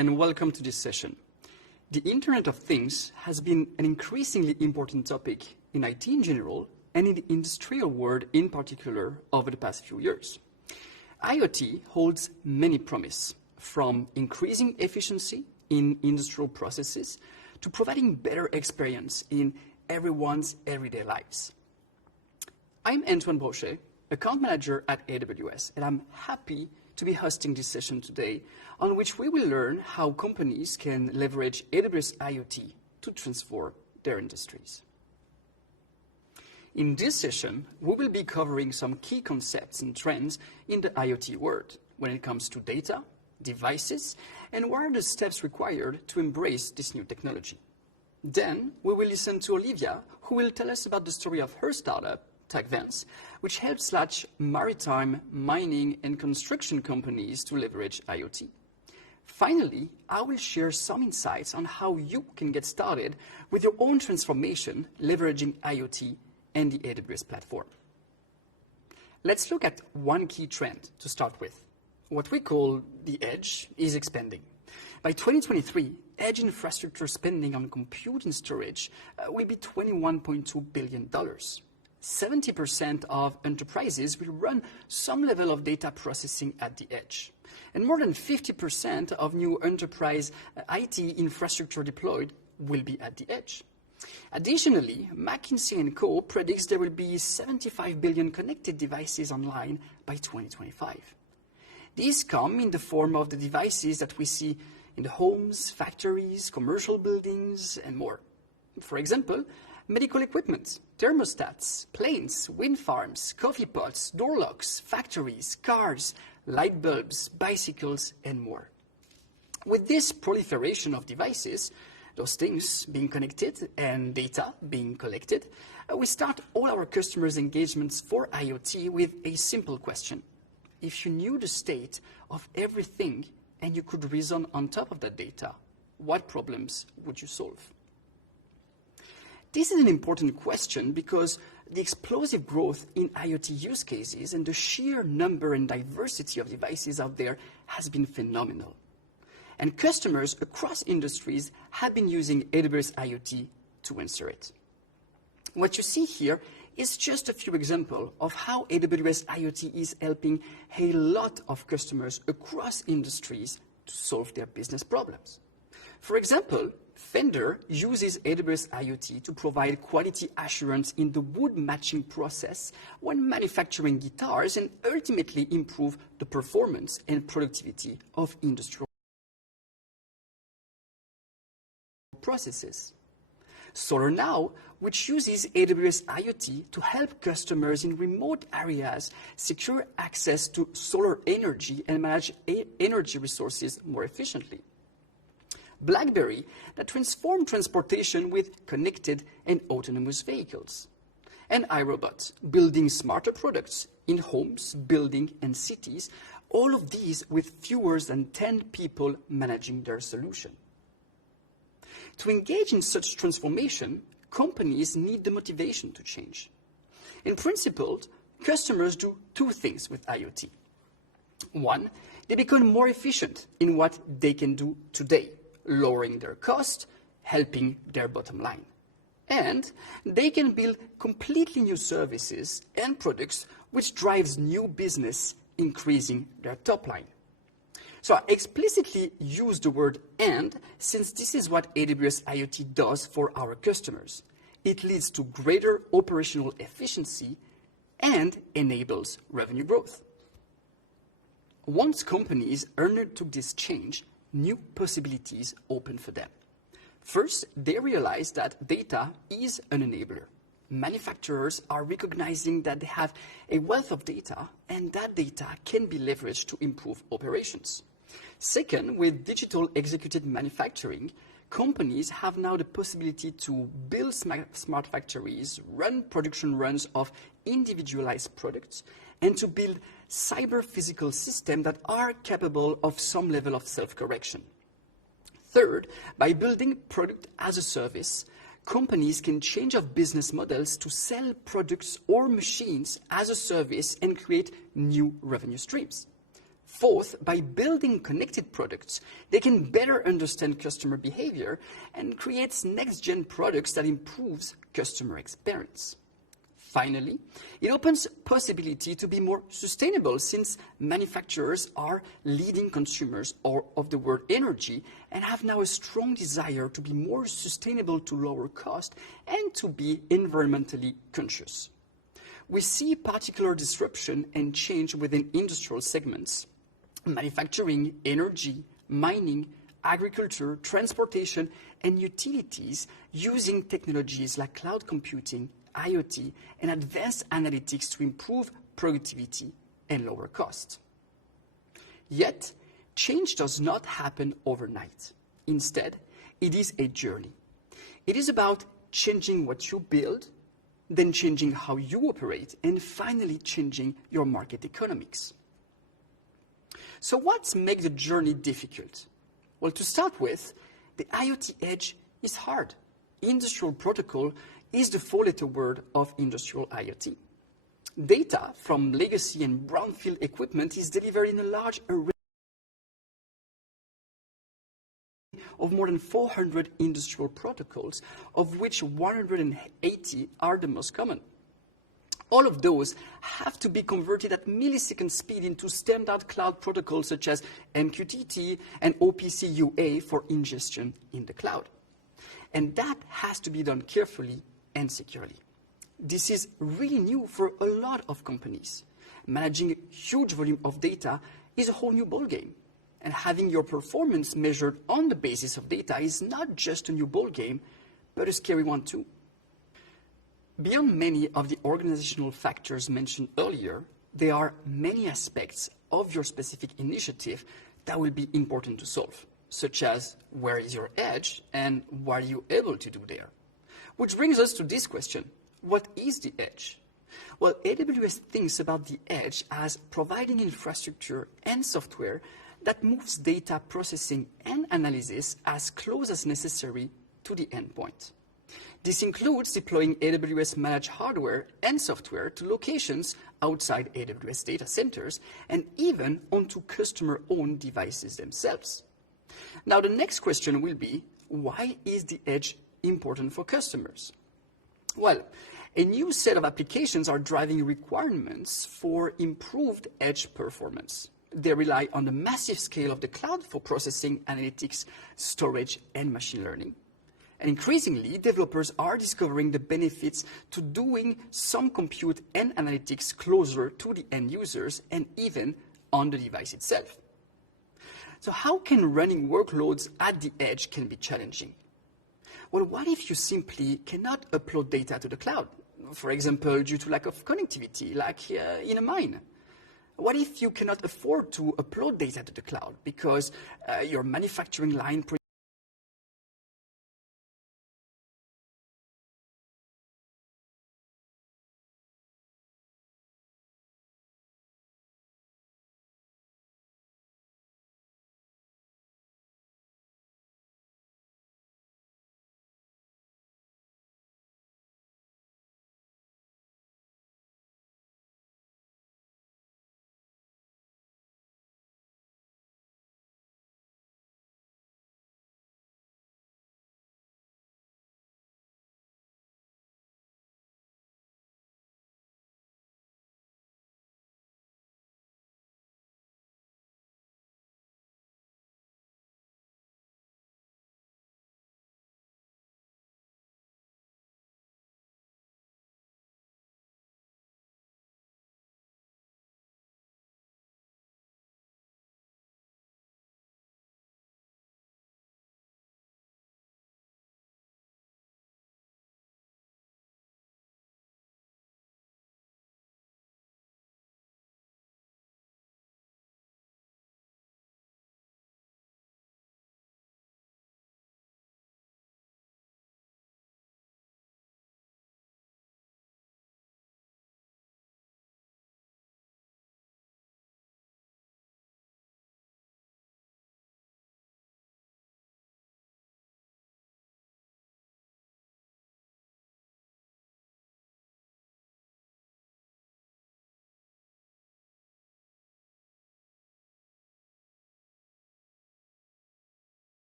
and welcome to this session. The Internet of Things has been an increasingly important topic in IT in general and in the industrial world in particular over the past few years. IoT holds many promise, from increasing efficiency in industrial processes to providing better experience in everyone's everyday lives. I'm Antoine Brochet, account manager at AWS, and I'm happy to be hosting this session today, on which we will learn how companies can leverage AWS IoT to transform their industries. In this session, we will be covering some key concepts and trends in the IoT world when it comes to data, devices, and what are the steps required to embrace this new technology. Then, we will listen to Olivia, who will tell us about the story of her startup, Tagvance, which helps large maritime, mining, and construction companies to leverage IoT. Finally, I will share some insights on how you can get started with your own transformation leveraging IoT and the AWS platform. Let's look at one key trend to start with. What we call the edge is expanding. By 2023, edge infrastructure spending on compute and storage will be $21.2 billion. 70% of enterprises will run some level of data processing at the edge. And more than 50% of new enterprise IT infrastructure deployed will be at the edge. Additionally, McKinsey & Co. predicts there will be 75 billion connected devices online by 2025. These come in the form of the devices that we see in the homes, factories, commercial buildings, and more. For example, medical equipment, thermostats, planes, wind farms, coffee pots, door locks, factories, cars, light bulbs, bicycles, and more. With this proliferation of devices, those things being connected and data being collected, we start all our customers' engagements for IoT with a simple question. If you knew the state of everything and you could reason on top of that data, what problems would you solve? This is an important question because the explosive growth in IoT use cases and the sheer number and diversity of devices out there has been phenomenal. And customers across industries have been using AWS IoT to answer it. What you see here is just a few examples of how AWS IoT is helping a lot of customers across industries to solve their business problems. For example, Fender uses AWS IoT to provide quality assurance in the wood matching process when manufacturing guitars and ultimately improve the performance and productivity of industrial processes. SolarNow, which uses AWS IoT to help customers in remote areas secure access to solar energy and manage energy resources more efficiently. BlackBerry, that transforms transportation with connected and autonomous vehicles. And iRobot, building smarter products in homes, buildings, and cities, all of these with fewer than 10 people managing their solution. To engage in such transformation, companies need the motivation to change. In principle, customers do two things with IoT. One, they become more efficient in what they can do today, lowering their cost, helping their bottom line. And they can build completely new services and products which drives new business, increasing their top line. So I explicitly use the word "and" since this is what AWS IoT does for our customers. It leads to greater operational efficiency and enables revenue growth. Once companies undertook this change, new possibilities open for them. First, they realize that data is an enabler. Manufacturers are recognizing that they have a wealth of data, and that data can be leveraged to improve operations. Second, with digital executed manufacturing, companies have now the possibility to build smart factories, run production runs of individualized products, and to build cyber-physical systems that are capable of some level of self-correction. Third, by building product as a service, companies can change of business models to sell products or machines as a service and create new revenue streams. Fourth, by building connected products, they can better understand customer behavior and create next-gen products that improves customer experience. Finally, it opens possibility to be more sustainable since manufacturers are leading consumers of the world energy and have now a strong desire to be more sustainable to lower cost and to be environmentally conscious. We see particular disruption and change within industrial segments: manufacturing, energy, mining, agriculture, transportation, and utilities using technologies like cloud computing, IoT, and advanced analytics to improve productivity and lower cost. Yet, change does not happen overnight. Instead, it is a journey. It is about changing what you build, then changing how you operate, and finally changing your market economics. So what makes the journey difficult? Well, to start with, the IoT edge is hard. Industrial protocol is the four-letter word of industrial IoT. Data from legacy and brownfield equipment is delivered in a large array of more than 400 industrial protocols, of which 180 are the most common. All of those have to be converted at millisecond speed into standard cloud protocols such as MQTT and OPC UA for ingestion in the cloud. And that has to be done carefully and securely. This is really new for a lot of companies. Managing a huge volume of data is a whole new ballgame. And having your performance measured on the basis of data is not just a new ballgame, but a scary one too. Beyond many of the organizational factors mentioned earlier, there are many aspects of your specific initiative that will be important to solve, such as where is your edge and what are you able to do there? Which brings us to this question: what is the edge? Well, AWS thinks about the edge as providing infrastructure and software that moves data processing and analysis as close as necessary to the endpoint. This includes deploying AWS managed hardware and software to locations outside AWS data centers and even onto customer-owned devices themselves. Now, the next question will be, why is the edge important for customers? Well, a new set of applications are driving requirements for improved edge performance. They rely on the massive scale of the cloud for processing, analytics, storage, and machine learning. And increasingly, developers are discovering the benefits to doing some compute and analytics closer to the end users and even on the device itself. So how can running workloads at the edge can be challenging? Well, what if you simply cannot upload data to the cloud? For example, due to lack of connectivity, like in a mine. What if you cannot afford to upload data to the cloud because your manufacturing line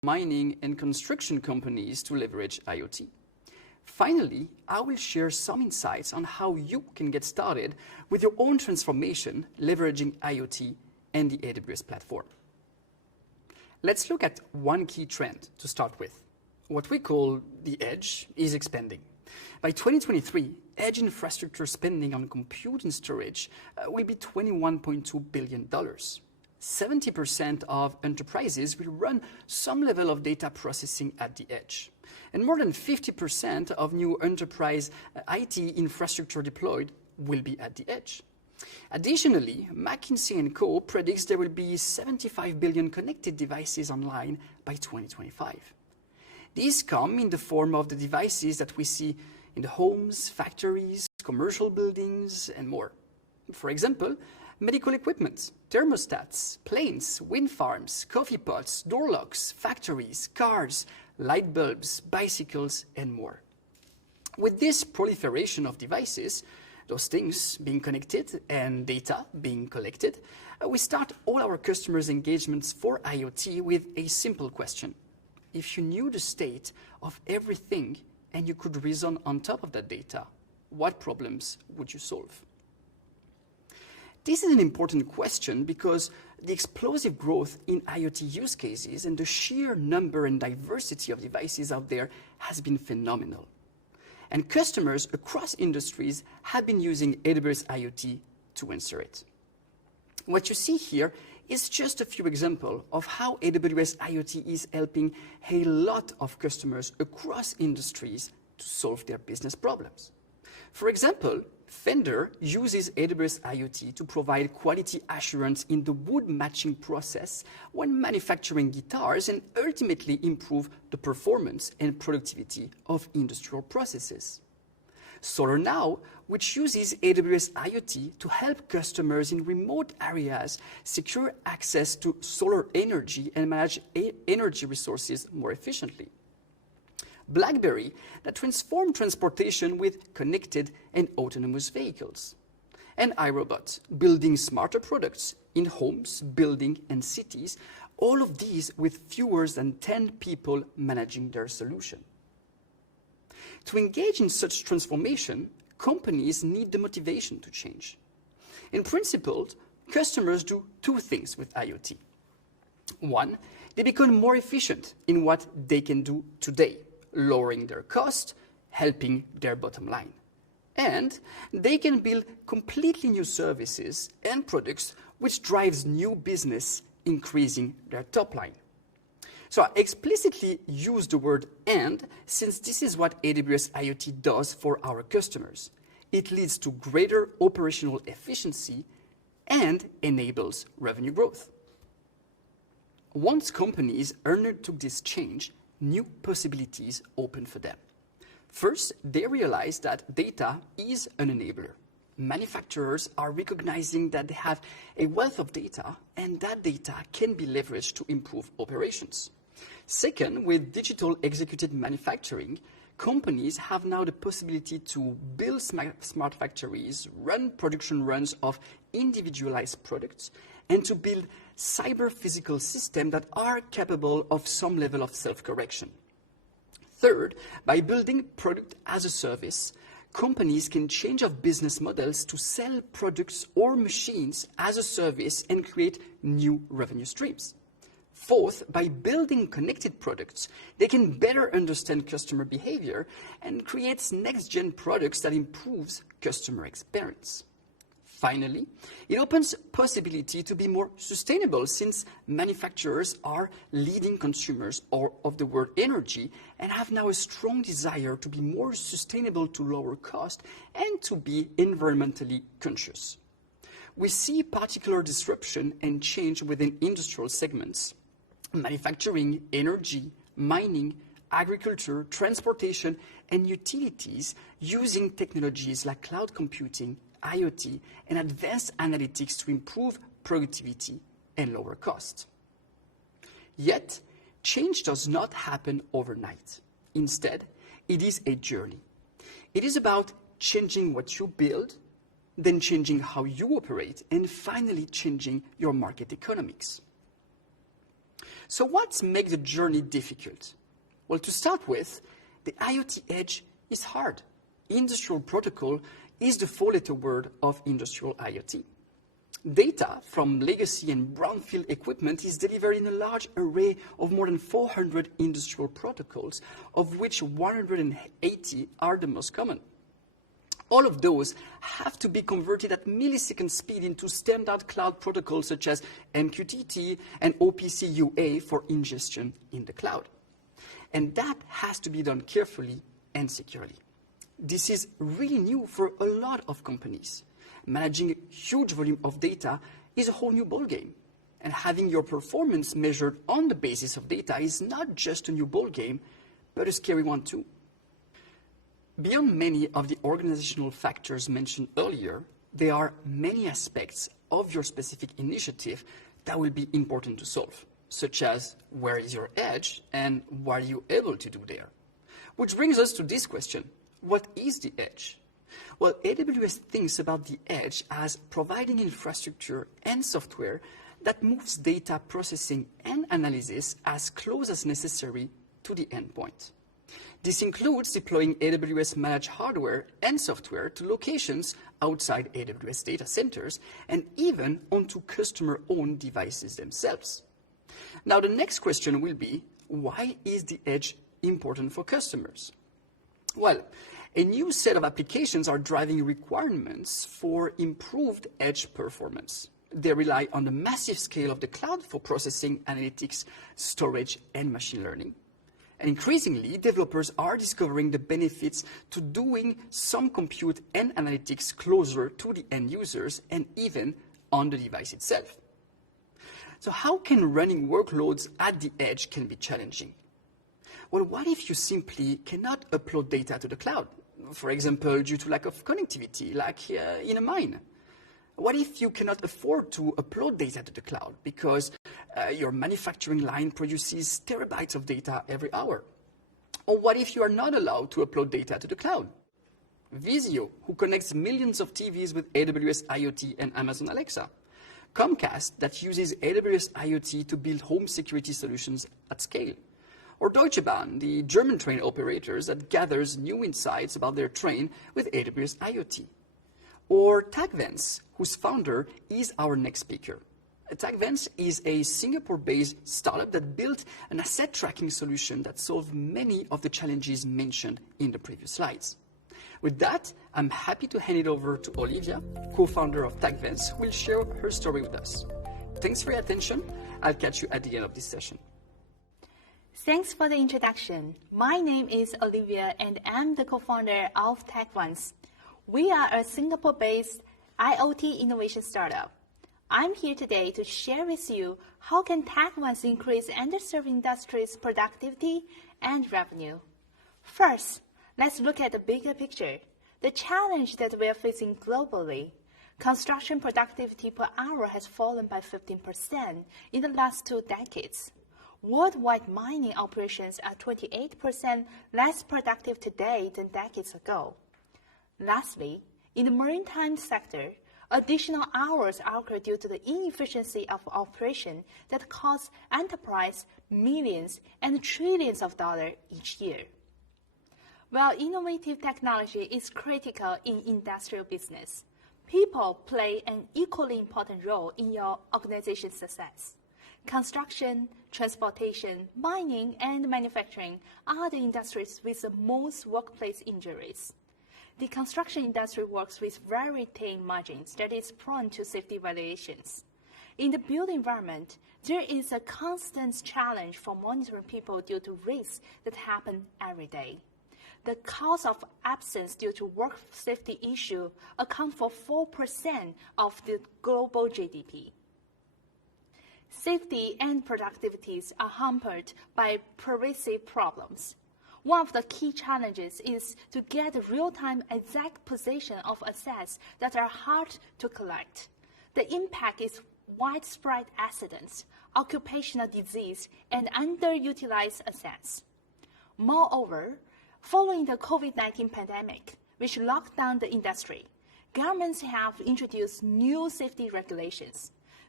mining, and construction companies to leverage IoT. Finally, I will share some insights on how you can get started with your own transformation leveraging IoT and the AWS platform. Let's look at one key trend to start with. What we call the edge is expanding. By 2023, edge infrastructure spending on compute and storage will be $21.2 billion. 70% of enterprises will run some level of data processing at the edge. And more than 50% of new enterprise IT infrastructure deployed will be at the edge. Additionally, McKinsey & Co. predicts there will be 75 billion connected devices online by 2025. These come in the form of the devices that we see in the homes, factories, commercial buildings, and more. For example, medical equipment, thermostats, planes, wind farms, coffee pots, door locks, factories, cars, light bulbs, bicycles, and more. With this proliferation of devices, those things being connected and data being collected, we start all our customers' engagements for IoT with a simple question. If you knew the state of everything and you could reason on top of that data, what problems would you solve? This is an important question because the explosive growth in IoT use cases and the sheer number and diversity of devices out there has been phenomenal. And customers across industries have been using AWS IoT to answer it. What you see here is just a few examples of how AWS IoT is helping a lot of customers across industries to solve their business problems. For example, Fender uses AWS IoT to provide quality assurance in the wood matching process when manufacturing guitars and ultimately improve the performance and productivity of industrial processes. SolarNow, which uses AWS IoT to help customers in remote areas secure access to solar energy and manage energy resources more efficiently. BlackBerry, that transforms transportation with connected and autonomous vehicles. And iRobot, building smarter products in homes, buildings, and cities, all of these with fewer than 10 people managing their solution. To engage in such transformation, companies need the motivation to change. In principle, customers do two things with IoT. One, they become more efficient in what they can do today, lowering their cost, helping their bottom line. And they can build completely new services and products which drives new business, increasing their top line. So I explicitly use the word "and" since this is what AWS IoT does for our customers. It leads to greater operational efficiency and enables revenue growth. Once companies undertook this change, new possibilities open for them. First, they realize that data is an enabler. Manufacturers are recognizing that they have a wealth of data, and that data can be leveraged to improve operations. Second, with digital executed manufacturing, companies have now the possibility to build smart factories, run production runs of individualized products, and to build cyber-physical systems that are capable of some level of self-correction. Third, by building product as a service, companies can change of business models to sell products or machines as a service and create new revenue streams. Fourth, by building connected products, they can better understand customer behavior and create next-gen products that improves customer experience. Finally, it opens possibility to be more sustainable since manufacturers are leading consumers of the world energy and have now a strong desire to be more sustainable to lower cost and to be environmentally conscious. We see particular disruption and change within industrial segments. Manufacturing, energy, mining, agriculture, transportation, and utilities using technologies like cloud computing, IoT, and advanced analytics to improve productivity and lower cost. Yet, change does not happen overnight. Instead, it is a journey. It is about changing what you build, then changing how you operate, and finally changing your market economics. So what makes the journey difficult? Well, to start with, the IoT edge is hard. Industrial protocol is the four-letter word of industrial IoT. Data from legacy and brownfield equipment is delivered in a large array of more than 400 industrial protocols, of which 180 are the most common. All of those have to be converted at millisecond speed into standard cloud protocols such as MQTT and OPC UA for ingestion in the cloud. And that has to be done carefully and securely. This is really new for a lot of companies. Managing a huge volume of data is a whole new ballgame. And having your performance measured on the basis of data is not just a new ballgame, but a scary one too. Beyond many of the organizational factors mentioned earlier, there are many aspects of your specific initiative that will be important to solve, such as where is your edge and what are you able to do there? Which brings us to this question: what is the edge? Well, AWS thinks about the edge as providing infrastructure and software that moves data processing and analysis as close as necessary to the endpoint. This includes deploying AWS managed hardware and software to locations outside AWS data centers and even onto customer-owned devices themselves. Now, the next question will be, why is the edge important for customers? Well, a new set of applications are driving requirements for improved edge performance. They rely on the massive scale of the cloud for processing, analytics, storage, and machine learning. And increasingly, developers are discovering the benefits to doing some compute and analytics closer to the end users and even on the device itself. So how can running workloads at the edge can be challenging? Well, what if you simply cannot upload data to the cloud? For example, due to lack of connectivity, like in a mine. What if you cannot afford to upload data to the cloud because your manufacturing line produces terabytes of data every hour? Or what if you are not allowed to upload data to the cloud? Vizio, who connects millions of TVs with AWS IoT and Amazon Alexa. Comcast, that uses AWS IoT to build home security solutions at scale. Or Deutsche Bahn, the German train operators that gathers new insights about their train with AWS IoT. Or Tagvance, whose founder is our next speaker. Tagvance is a Singapore-based startup that built an asset tracking solution that solved many of the challenges mentioned in the previous slides. With that, I'm happy to hand it over to Olivia, co-founder of Tagvance, who will share her story with us. Thanks for your attention. I'll catch you at the end of this session. Thanks for the introduction. My name is Olivia and I'm the co-founder of Tagvance. We are a Singapore-based IoT innovation startup. I'm here today to share with you how can Tagvance increase underserved industries' productivity and revenue. First, let's look at the bigger picture, the challenge that we are facing globally. Construction productivity per hour has fallen by 15% in the last 2 decades. Worldwide mining operations are 28% less productive today than decades ago. Lastly, in the maritime sector, additional hours occur due to the inefficiency of operation that costs enterprise millions and trillions of dollars each year. While innovative technology is critical in industrial business, people play an equally important role in your organization's success. Construction, transportation, mining, and manufacturing are the industries with the most workplace injuries. The construction industry works with very thin margins that is prone to safety violations. In the built environment, there is a constant challenge for monitoring people due to risks that happen every day. The cause of absence due to work safety issue account for 4% of the global GDP. Safety and productivities are hampered by pervasive problems. One of the key challenges is to get the real-time exact position of assets that are hard to collect. The impact is widespread accidents, occupational disease, and underutilized assets. Moreover, following the COVID-19 pandemic, which locked down the industry, governments have introduced new safety regulations.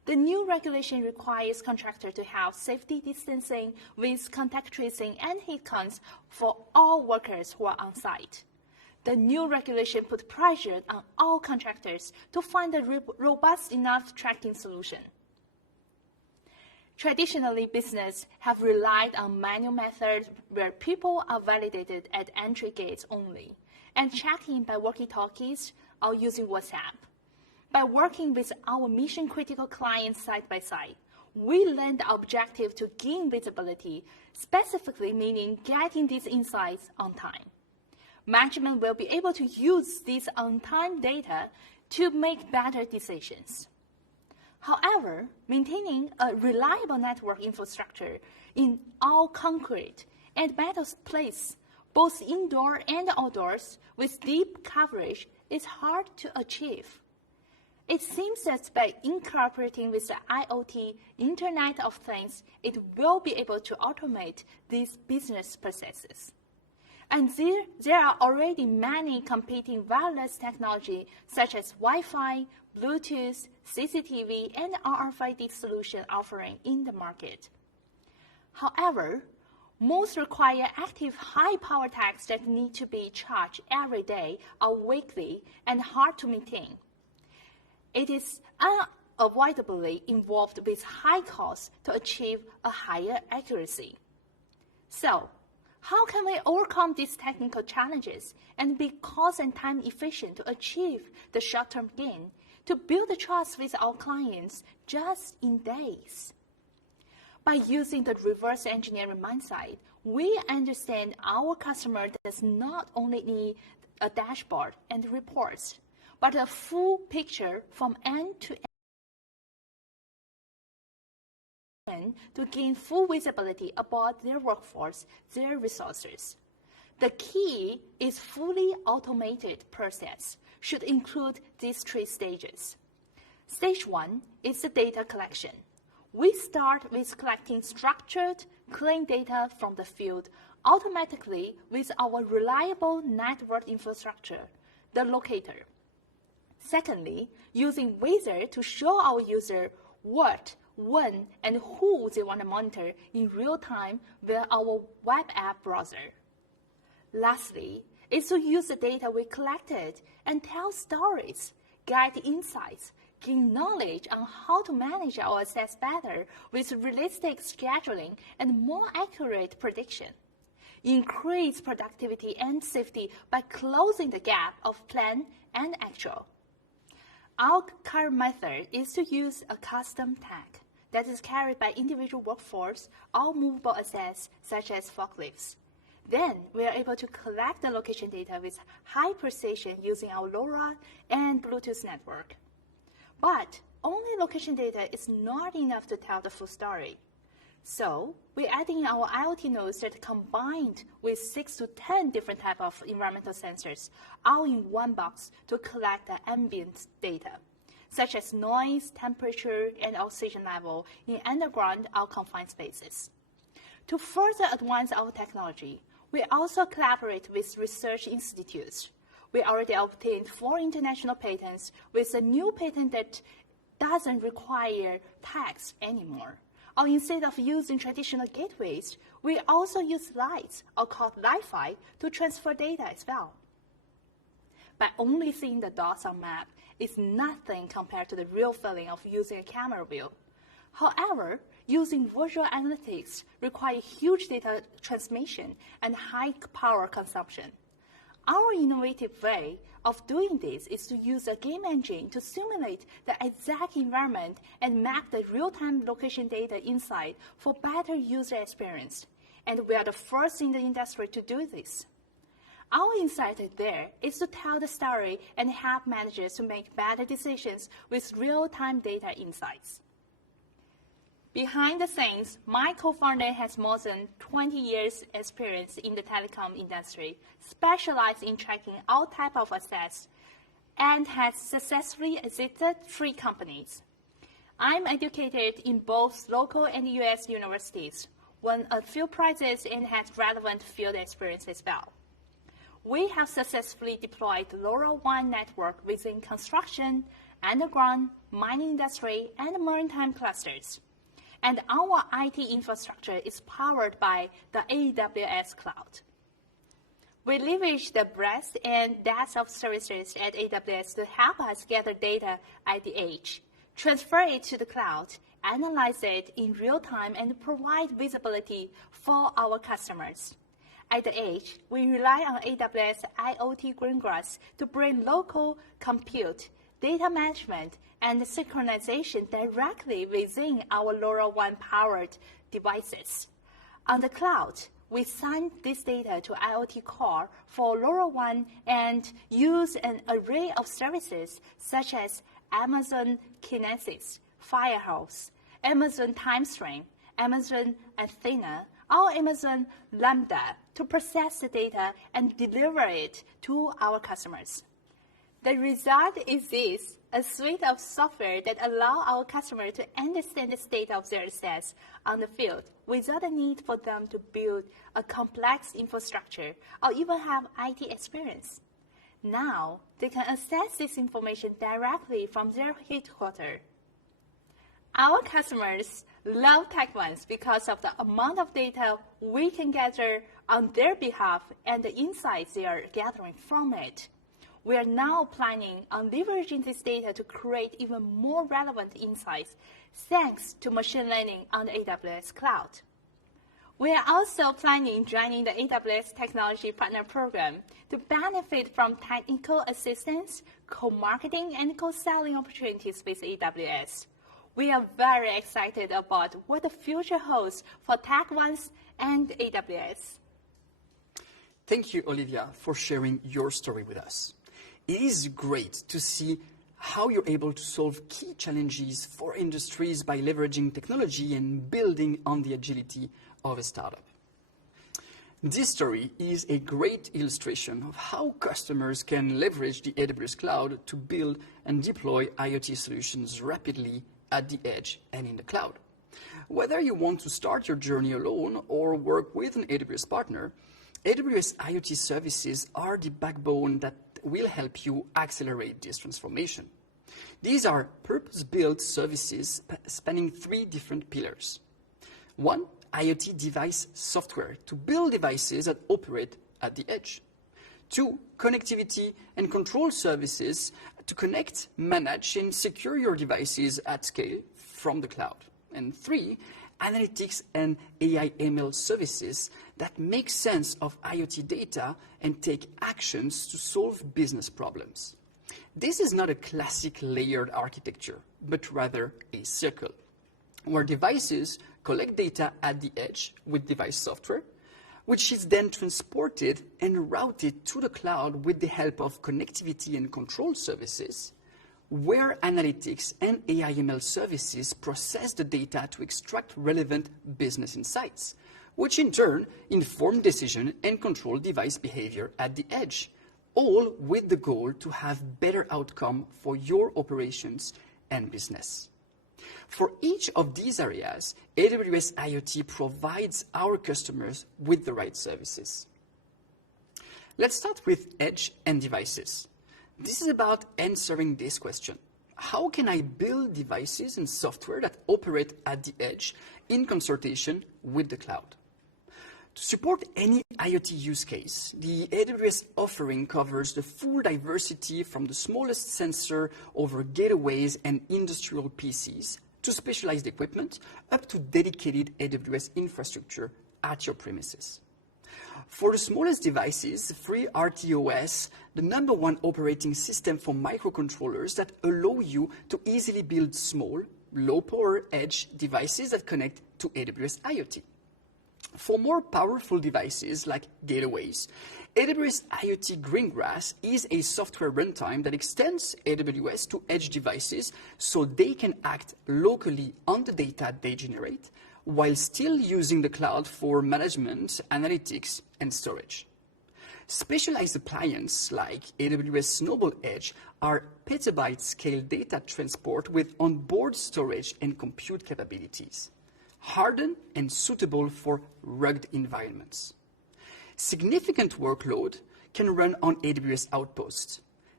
The new regulation requires contractors to have safety distancing with contact tracing and heat counts for all workers who are on site. The new regulation put pressure on all contractors to find a robust enough tracking solution. Traditionally, businesses have relied on manual methods where people are validated at entry gates only and checked in by walkie-talkies or using WhatsApp. By working with our mission-critical clients side by side, we learned the objective to gain visibility, specifically meaning getting these insights on time. Management will be able to use this on-time data to make better decisions. However, maintaining a reliable network infrastructure in all concrete and metal places, both indoor and outdoors, with deep coverage is hard to achieve. It seems that by incorporating with the IoT, Internet of Things, it will be able to automate these business processes. And there are already many competing wireless technology such as Wi-Fi, Bluetooth, CCTV, and RFID solution offering in the market. However, most require active high-power tags that need to be charged every day or weekly and hard to maintain. It is unavoidably involved with high costs to achieve a higher accuracy. So, how can we overcome these technical challenges and be cost and time efficient to achieve the short-term gain, to build the trust with our clients just in days? By using the reverse engineering mindset, we understand our customer does not only need a dashboard and reports, but a full picture from end to end to gain full visibility about their workforce, their resources. The key is fully automated process should include these 3 stages. Stage 1 is the data collection. We start with collecting structured, clean data from the field automatically with our reliable network infrastructure, the locator. Secondly, using Wizard to show our user what, when, and who they want to monitor in real time via our web app browser. Lastly, is to use the data we collected and tell stories, guide insights, gain knowledge on how to manage our assets better with realistic scheduling and more accurate prediction. Increase productivity and safety by closing the gap of plan and actual. Our current method is to use a custom tag that is carried by individual workforce or movable assets such as forklifts. Then we are able to collect the location data with high precision using our LoRa and Bluetooth network. But only location data is not enough to tell the full story. So we add in our IoT nodes that combined with 6 to 10 different types of environmental sensors, all in one box to collect the ambient data, such as noise, temperature, and oxygen level in underground or confined spaces. To further advance our technology, we also collaborate with research institutes. We already obtained 4 international patents with a new patent that doesn't require tags anymore. Or instead of using traditional gateways, we also use lights, or called Li-Fi, to transfer data as well. By only seeing the dots on map is nothing compared to the real feeling of using a camera view. However, using visual analytics requires huge data transmission and high power consumption. Our innovative way of doing this is to use a game engine to simulate the exact environment and map the real-time location data inside for better user experience. And we are the first in the industry to do this. Our insight there is to tell the story and help managers to make better decisions with real-time data insights. Behind the scenes, my co-founder has more than 20 years experience in the telecom industry, specialized in tracking all types of assets, and has successfully exited 3 companies. I'm educated in both local and US universities, won a few prizes, and has relevant field experience as well. We have successfully deployed LoRaWAN network within construction, underground, mining industry, and maritime clusters. And our IT infrastructure is powered by the AWS cloud. We leverage the breadth and depth of services at AWS to help us gather data at the edge, transfer it to the cloud, analyze it in real time, and provide visibility for our customers. At the edge, we rely on AWS IoT Greengrass to bring local compute, data management, and synchronization directly within our LoRaWAN powered devices. On the cloud, we send this data to IoT Core for LoRaWAN and use an array of services such as Amazon Kinesis, Firehose, Amazon TimeStream, Amazon Athena, or Amazon Lambda to process the data and deliver it to our customers. The result is this, a suite of software that allow our customers to understand the state of their assets on the field without the need for them to build a complex infrastructure or even have IT experience. Now, they can access this information directly from their headquarters. Our customers love Tagvance because of the amount of data we can gather on their behalf and the insights they are gathering from it. We are now planning on leveraging this data to create even more relevant insights thanks to machine learning on the AWS cloud. We are also planning joining the AWS Technology Partner Program to benefit from technical assistance, co-marketing, and co-selling opportunities with AWS. We are very excited about what the future holds for Tagvance and AWS. Thank you, Olivia, for sharing your story with us. It is great to see how you're able to solve key challenges for industries by leveraging technology and building on the agility of a startup. This story is a great illustration of how customers can leverage the AWS cloud to build and deploy IoT solutions rapidly at the edge and in the cloud. Whether you want to start your journey alone or work with an AWS partner, AWS IoT services are the backbone that will help you accelerate this transformation. These are purpose-built services spanning three different pillars. One, IoT device software to build devices that operate at the edge. Two, connectivity and control services to connect, manage, and secure your devices at scale from the cloud. And three, analytics and AI ML services that make sense of IoT data and take actions to solve business problems. This is not a classic layered architecture, but rather a circle, where devices collect data at the edge with device software, which is then transported and routed to the cloud with the help of connectivity and control services, where analytics and AI ML services process the data to extract relevant business insights, which in turn inform decision and control device behavior at the edge, all with the goal to have better outcome for your operations and business. For each of these areas, AWS IoT provides our customers with the right services. Let's start with edge and devices. This is about answering this question. How can I build devices and software that operate at the edge in consultation with the cloud? To support any IoT use case, the AWS offering covers the full diversity from the smallest sensor over gateways and industrial PCs to specialized equipment up to dedicated AWS infrastructure at your premises. For the smallest devices, FreeRTOS, the #1 operating system for microcontrollers that allow you to easily build small, low-power edge devices that connect to AWS IoT. For more powerful devices like gateways, AWS IoT Greengrass is a software runtime that extends AWS to edge devices so they can act locally on the data they generate while still using the cloud for management, analytics, and storage. Specialized appliances like AWS Snowball Edge are petabyte-scale data transport with onboard storage and compute capabilities, hardened and suitable for rugged environments. Significant workload can run on AWS Outposts.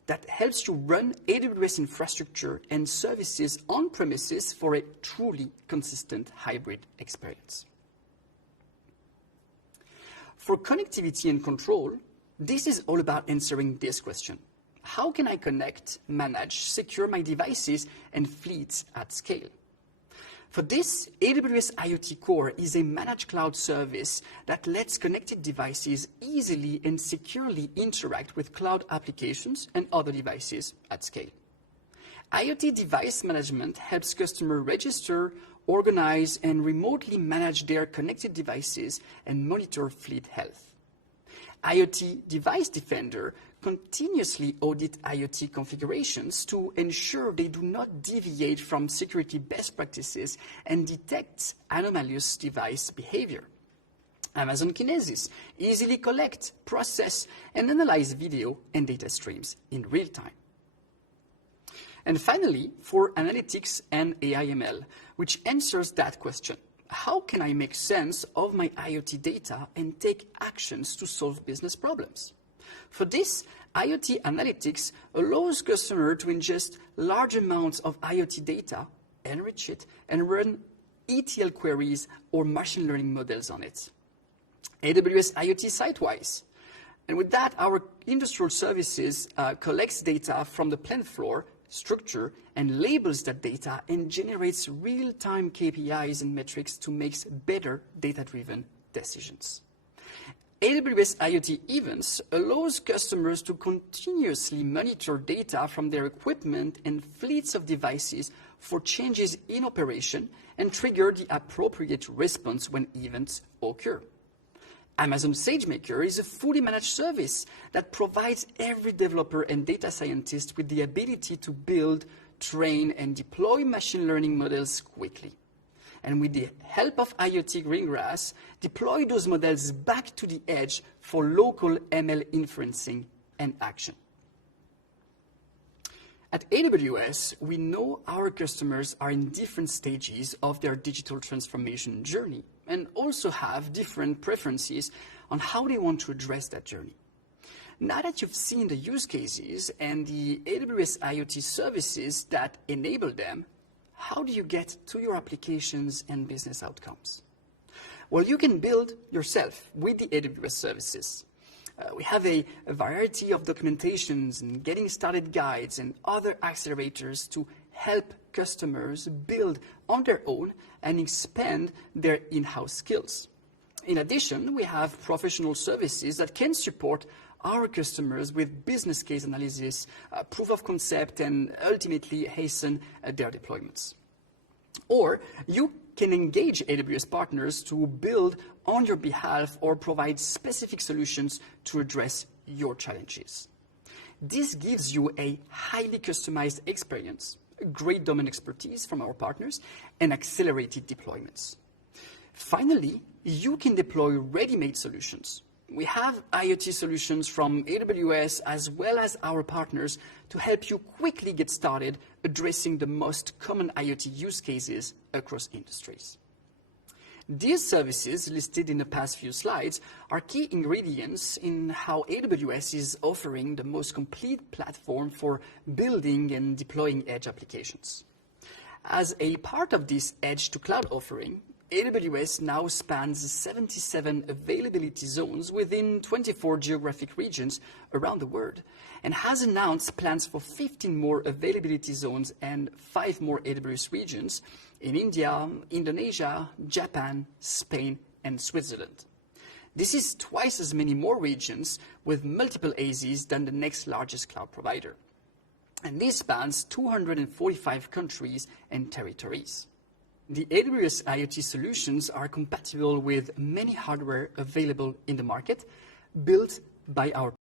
that helps you run AWS infrastructure and services on premises for a truly consistent hybrid experience. For connectivity and control, this is all about answering this question. How can I connect, manage, secure my devices and fleets at scale? For this, AWS IoT Core is a managed cloud service that lets connected devices easily and securely interact with cloud applications and other devices at scale. IoT device management helps customers register, organize, and remotely manage their connected devices and monitor fleet health. IoT Device Defender continuously audits IoT configurations to ensure they do not deviate from security best practices and detects anomalous device behavior. Amazon Kinesis easily collects, process, and analyze video and data streams in real time. And finally, for analytics and AI/ML, which answers that question. How can I make sense of my IoT data and take actions to solve business problems? For this, IoT Analytics allows customers to ingest large amounts of IoT data, enrich it, and run ETL queries or machine learning models on it. AWS IoT Sitewise. And with that, our industrial services collects data from the plant floor, structure, and labels that data and generates real-time KPIs and metrics to make better data-driven decisions. AWS IoT Events allows customers to continuously monitor data from their equipment and fleets of devices for changes in operation and trigger the appropriate response when events occur. Amazon SageMaker is a fully managed service that provides every developer and data scientist with the ability to build, train, and deploy machine learning models quickly. And with the help of IoT Greengrass, deploy those models back to the edge for local ML inferencing and action. At AWS, we know our customers are in different stages of their digital transformation journey and also have different preferences on how they want to address that journey. Now that you've seen the use cases and the AWS IoT services that enable them, how do you get to your applications and business outcomes? Well, you can build yourself with the AWS services. We have a variety of documentations and getting started guides and other accelerators to help customers build on their own and expand their in-house skills. In addition, we have professional services that can support our customers with business case analysis, proof of concept, and ultimately hasten their deployments. Or you can engage AWS partners to build on your behalf or provide specific solutions to address your challenges. This gives you a highly customized experience, great domain expertise from our partners, and accelerated deployments. Finally, you can deploy ready-made solutions. We have IoT solutions from AWS as well as our partners to help you quickly get started addressing the most common IoT use cases across industries. These services listed in the past few slides are key ingredients in how AWS is offering the most complete platform for building and deploying edge applications. As a part of this edge-to-cloud offering, AWS now spans 77 availability zones within 24 geographic regions around the world and has announced plans for 15 more availability zones and 5 more AWS regions in India, Indonesia, Japan, Spain, and Switzerland. This is twice as many more regions with multiple AZs than the next largest cloud provider. And this spans 245 countries and territories. The AWS IoT solutions are compatible with many hardware available in the market, built by our